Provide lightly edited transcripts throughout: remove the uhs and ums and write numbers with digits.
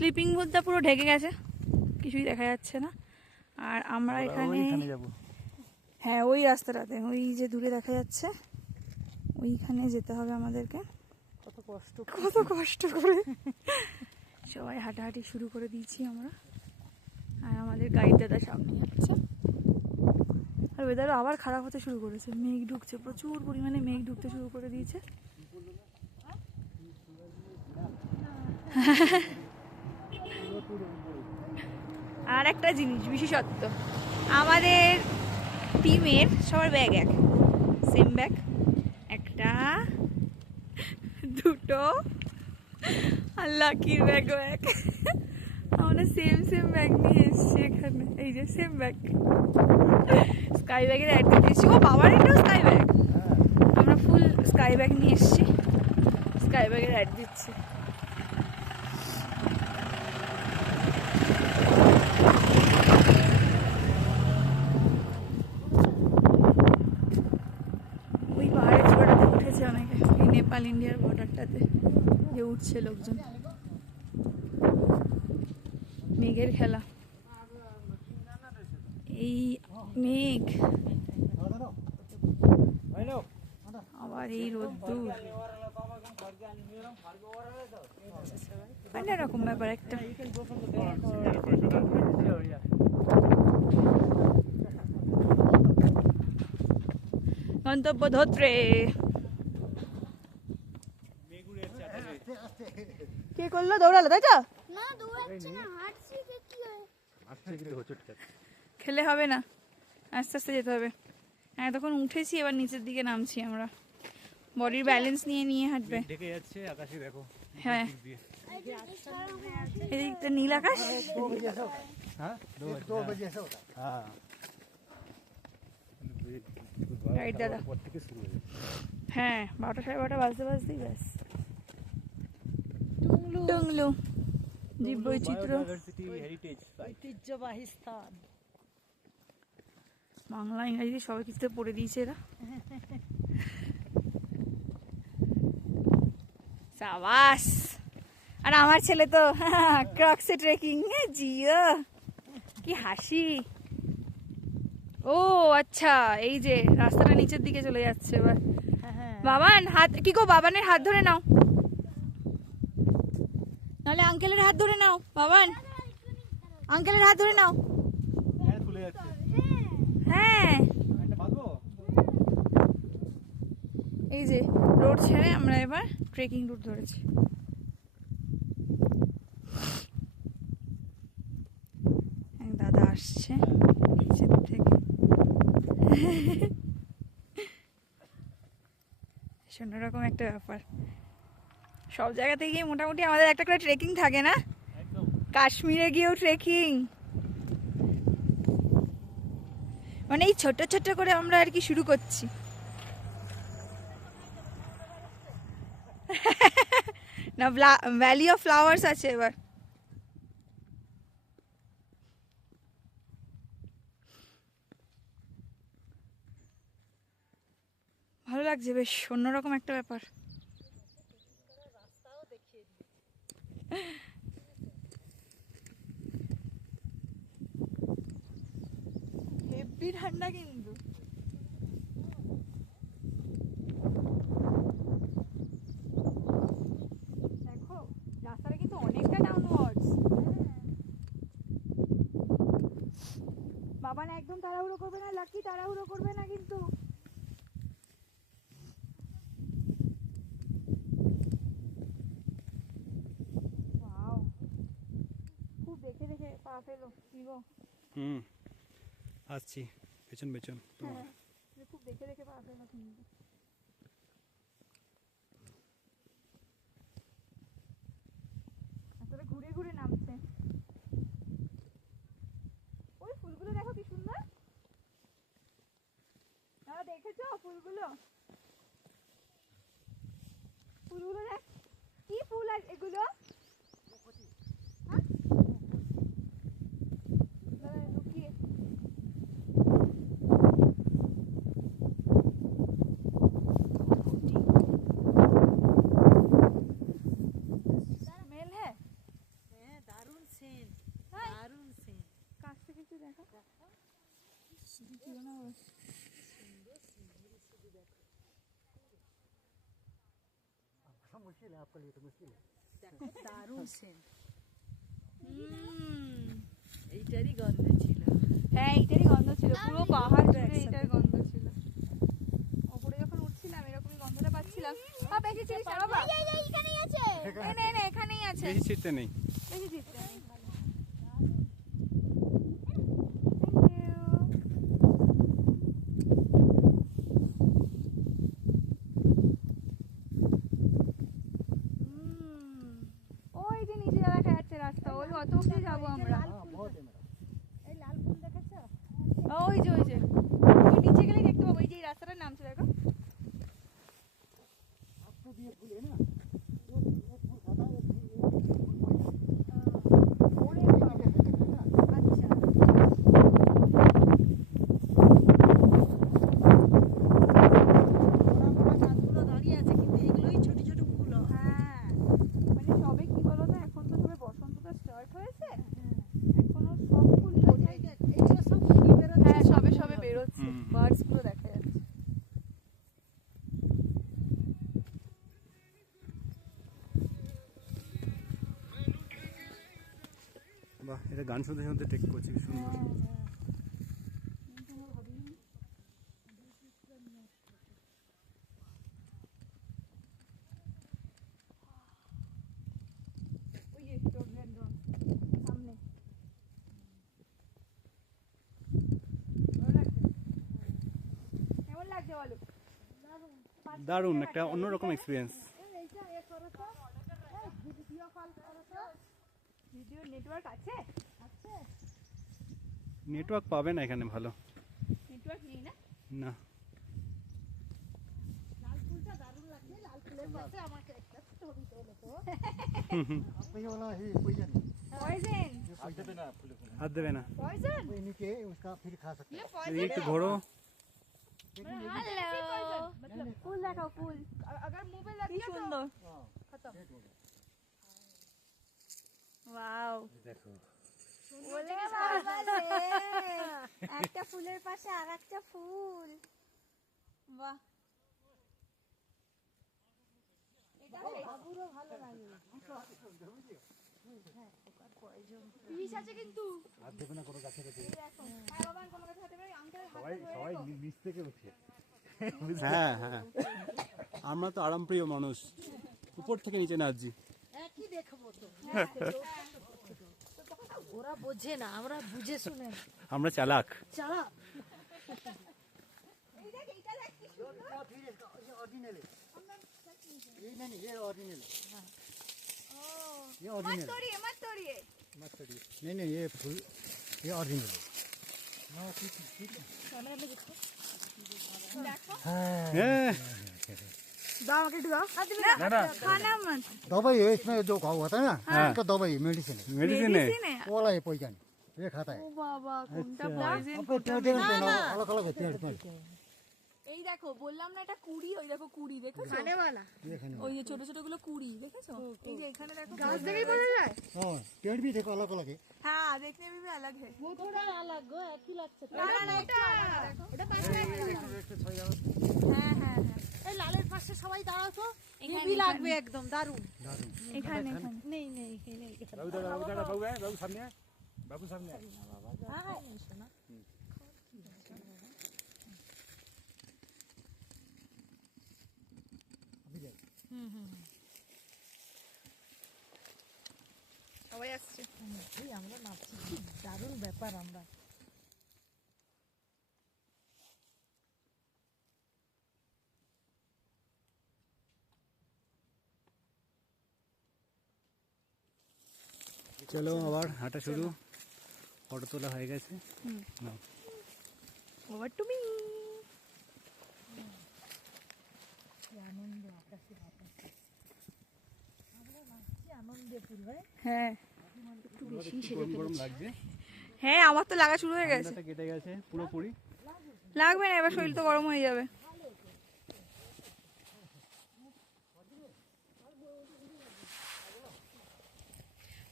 Sleeping বুথটা পুরো ঢেকে গেছে, কিছুই দেখা যাচ্ছে না। আর আমরা এখানে যাব। হ্যাঁ ওই রাস্তাটাতে, ওই যে দূরে দেখা যাচ্ছে ওইখানে যেতে হবে আমাদেরকে। কত কষ্ট করে সবাই হাঁটাহাঁটি শুরু করে দিয়েছি আমরা। আর আমাদের গাইড দাদা সামনে যাচ্ছে। আর ওয়েদারও আবার খারাপ হতে শুরু করেছে, মেঘ ঢুকছে, প্রচুর পরিমাণে মেঘ ঢুকতে শুরু করে দিয়েছে। আর একটা জিনিস বিশেষত্ব, আমাদের টিমের সবার ব্যাগ এক, সেম ব্যাগ, একটা দুটো আর লাকির ব্যাগও এক। আমরা সেম সেম ব্যাগ নিয়ে এসেছি এখানে, এই যে সেম ব্যাগ। স্কাই ব্যাগের অ্যাড দিয়েছি, ও বাবার এটাও স্কাই ব্যাগ। আমরা ফুল স্কাই ব্যাগ নিয়ে এসেছি, স্কাই ব্যাগের অ্যাড দিচ্ছি। ওই পাহাড়ের চূড়াটাতে উঠেছে অনেকে, এই নেপাল ইন্ডিয়ার বর্ডারটাতে যে উঠছে লোকজন। মেঘের খেলা, এই মেঘ আবার এই রোদ্দুর, অন্যরকম ব্যাপার একটা। গন্তব্য ধোত্রে। কে করলো, দৌড়ালো তাই তো? না দৌড়াচ্ছি না, হাঁটছি। কি হয়? খেলে হবে না, আস্তে আস্তে যেতে হবে। হ্যাঁ তখন উঠেছি, এবার নিচের দিকে নামছি আমরা। বডির ব্যালেন্স নিয়ে নিয়ে হাঁটবে। ডেকে যাচ্ছে আকাশে, দেখো। হ্যাঁ এদিকটা নীল আকাশ। হ্যাঁ রাইট দাদা। হ্যাঁ 12টা সাড়ে 12টা বাজতে বাজতেই ব্যাস। টুংলু জীববৈচিত্র্য ঐতিহ্যবাহী স্থান। বাংলা ইংরাজি সবাই কিছুতে পড়ে দিয়েছে এরা। সাবাস। আর আমার ছেলে তো ক্রক্সে ট্রেকিং, জিও কি হাসি। ও আচ্ছা, এই যে রাস্তাটা নিচের দিকে চলে যাচ্ছে এবার। বাবান হাত কি গো, বাবানের হাত ধরে নাও, নাহলে আঙ্কেলের হাত ধরে নাও। বাবান আঙ্কেলের হাত ধরে নাও। হ্যাঁ এই যে রোড ছেড়ে আমরা এবার ট্রেকিং রুট ধরেছি। দাদা আসছে নিচের থেকে, অন্যরকম একটা ব্যাপার। সব জায়গা থেকেই মোটামুটি আমাদের একটা করে ট্রেকিং থাকে না? কাশ্মীরে গিয়েও ট্রেকিং, মানে এই ছোট ছোট করে আমরা আর কি শুরু করছি। না ভ্যালি অফ ফ্লাওয়ার্স আছে এবার। ভালো লাগছে, বেশ অন্যরকম একটা ব্যাপার। হেব্বি ঠান্ডা কিন্তু। দেখো রাস্তাটা কিন্তু অনেকটা ডাউনওয়ার্ডস। বাবা না একদম তাড়াহুড়ো করবে না, লাকি তাড়াহুড়ো করবে না কিন্তু। খুব দেখে দেখে পা ফেলো কি গো। আসছি পেছন পেছন। খুব দেখে দেখে পা ফেলো কিন্তু। আসলে ঘুরে ঘুরে নামছে। ওই ফুলগুলো দেখো কি সুন্দর, দেখেছো ফুলগুলো? ফুলগুলো দেখ কি ফুল আর এগুলো। লুকিয়ে স্মেল হ্যাঁ। দেখো দারুণ সেন্ট। হুম। এইটারই গন্ধ ছিল। হ্যাঁ এইটারই গন্ধ ছিল, পুরো পাহাড় জুড়ে এইটার গন্ধ ছিল। ওপরে যখন উঠছিলাম এরকমই গন্ধটা পাচ্ছিলাম। বেশি ছিলিস না বাবা, এই যে এইখানেই আছে। এনে এখানেই আছে, বেশি ছিটতে নেই। বেশি চিত্র নেই। ওই যে নিচে দেখা যাচ্ছে রাস্তা, ওই অত অব্দি যাবো আমরা। এই লাল ফুল দেখেছো? ওই যে ওই নিচে গেলে দেখতে পাবো, এই যে এই রাস্তাটার নামছে দেখো। গাছগুলো দাঁড়িয়ে আছে, কিন্তু এগুলোই ছোট ছোট ফুল। হ্যাঁ মানে সবে কি বলতো, এখন তো সবে বসন্তটা স্টার্ট হয়েছে, এখনো সব ফুল এইগুলো সব ফুল বেরোচ্ছে। হ্যাঁ সবে সবে বেরোচ্ছে, হুম। বার্ডস গুলো দেখা যাচ্ছে। বাহ, এটা গান শুনতে শুনতে টেক করছি, কি সুন্দর। ওই যে রোডোডেনড্রন সামনে। ভালো লাগছে? কেমন লাগছে বলো? দারুণ, একটা অন্যরকম এক্সপিরিয়েন্স। এইটা এ করো তো, ভিডিও কল করো তো। ভিডিও নেটওয়ার্ক আছে? আছে? নেটওয়ার্ক পাবে না এখানে ভালো, নেটওয়ার্ক নেই না? না। লাল ফুলটা দারুণ লাগছে। লাল ফুলের পাশে আমাকে একটা ছবি তোলো তো। পয়জন, হাত দেবে না। পয়জন, उसका फिर खा सकते ये এদিকে पॉइजन একটু है। ঘোরো। हेलो, मतलब फूल दिखाओ, फूल अगर मुंह पे लग गया सुंदर खत्म। वाओ দেখো ওরে বাবা রে, একটা ফুলের পাশে আরেকটা ফুল, বাহ। এটা বাবুরও ভালো লাগে। পিস আছে কিন্তু। हाथ देवे ना कोनो गाছে রেখে দেখো, হ্যাঁ বাবা কোনো কাছে হাতে পারি, আঙ্কেল হাত সবাই সবাই নিচ থেকে উঠে হ্যাঁ হ্যাঁ, আমরা তো আরামপ্রিয় মানুষ, উপর থেকে নিচে নাচছি। একই দেখবো তো। ওরা বোঝে না, আমরা বুঝে শুনে আমরা চালাক। চালা। এই দেখ, এইটা দেখ কি সুন্দর। फिर इसका ये ओरिजिनल है ये नहीं ये ओरिजिनल है ओ ये मत ओरिजिनल तोड़िए, मत तोड़िए। मत करिए नहीं नहीं ये फूल ये ओरिजिनल है हाँ ठीक है ক্যামেরা में देखो। देखो হ্যাঁ, दाओ आगे दाओ, না না, खाना मत। दवाई है इसमें जो घाव होता है ना इसका दवाई मेडिसिन है মেডিসিন मेडिसिन है। वो वाला है पॉइजन ये खाता है ओ बाबा কোনটা পয়জন? अब पेड़ देना अलग अलग है पेड़ এই দেখো বললাম না এটা কুড়ি, ওই দেখো কুড়ি দেখেছো? खाने वाला ये खाने ওই যে ছোট ছোট গুলো কুড়ি দেখেছো? এই যে এখানে দেখো गाछ देखी বোঝা যায়। हाँ पेड़ भी देखो अलग अलग है হ্যাঁ দেখতে में भी अलग है। वो थोड़ा अलग गो একই লাগছে তো। না না না একটু আলাদা দেখো। ওটা পাশে হ্যাঁ হ্যাঁ হ্যাঁ এই লালের পাশে সবাই দাঁড়াও তো। এখানে, হেভি লাগবে একদম দারুণ। এখানে এখানে। নেই নেই এখানে বাবু দাঁড়া, বাবু দাঁড়া, বাবু বাবু সামনে আয়, বাবু সামনে আয়। সবাই আসছে। এই আমরা নাচছি, কি দারুণ ব্যাপার। আমরা চলো আবার হাঁটা শুরু, ফটো তোলা হয়ে গেছে। নাও। Over to me. কি আনন্দ, আকাশে বাতাসে আমরা নাচছি আনন্দে পুরো। হ্যাঁ একটু বেশি গরম গরম লাগছে, হ্যাঁ আমার তো লাগা শুরু হয়ে গেছে। ঠান্ডাটা কেটে গেছে পুরোপুরি। লাগবে না, এবার শরীর তো গরম হয়ে যাবে।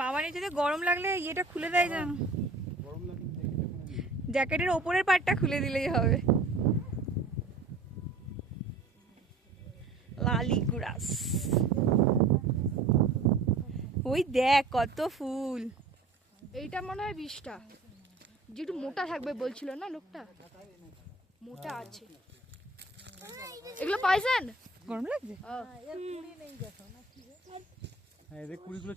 বাবানি যদি গরম লাগলে ইয়েটা খুলে দেয় জানো, গরম লাগছে, জ্যাকেটের ওপরের পার্টটা খুলে দিলেই হবে। লালি গুড়াস ওই দেখ কত ফুল। এইটা মনে হয় 20টা, যেটু মোটা থাকবে বলছিল না লোকটা, মোটা আছে। এগুলো পয়জন। গরম লাগছে? হ্যাঁ এদের কুড়িগুলো